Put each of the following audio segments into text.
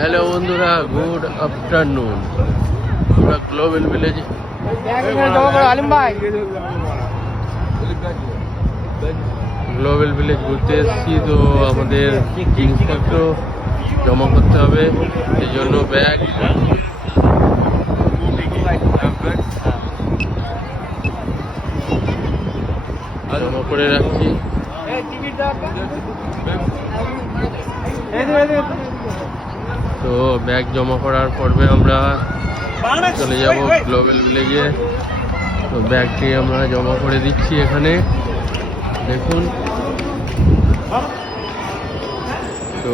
Hello বন্ধুরা, good afternoon. আমরা global village ঘুরতে এসেছি। তো আমাদের জিনিসপত্র জমা করতে হবে, সেই জন্য ব্যাগ জমা করে রাখছি। তো ব্যাগ জমা করার পর্বে আমরা চলে যাব গ্লোবাল ভিলেজে। তো ব্যাগটি আমরা জমা করে দিচ্ছি এখানে, দেখুন। তো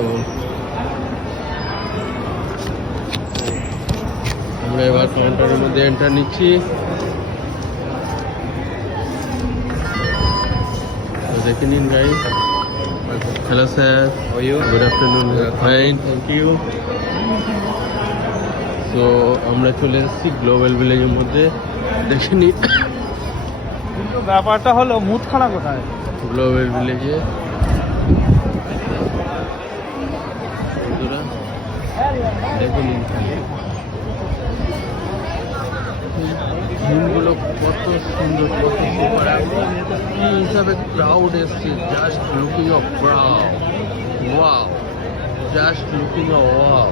আমরা এবার কাউন্টারের মধ্যে এন্টার নিচ্ছি। তো দেখে নিন guys. Hello sir, good afternoon. Fine, thank you. তো আমরা চলে এসেছি গ্লোবাল ভিলেজের মধ্যে, দেখে নিন। কিন্তু ব্যাপারটা হলো মুদখানা কোথায়? গ্লোবাল ভিলেজে বন্ধুরা দেখে নিন, দিনগুলো কত সুন্দর, কত সুপার। এই হিসাবে ক্রাউড এসছে, just looking of crowd. Wow, just looking of wow.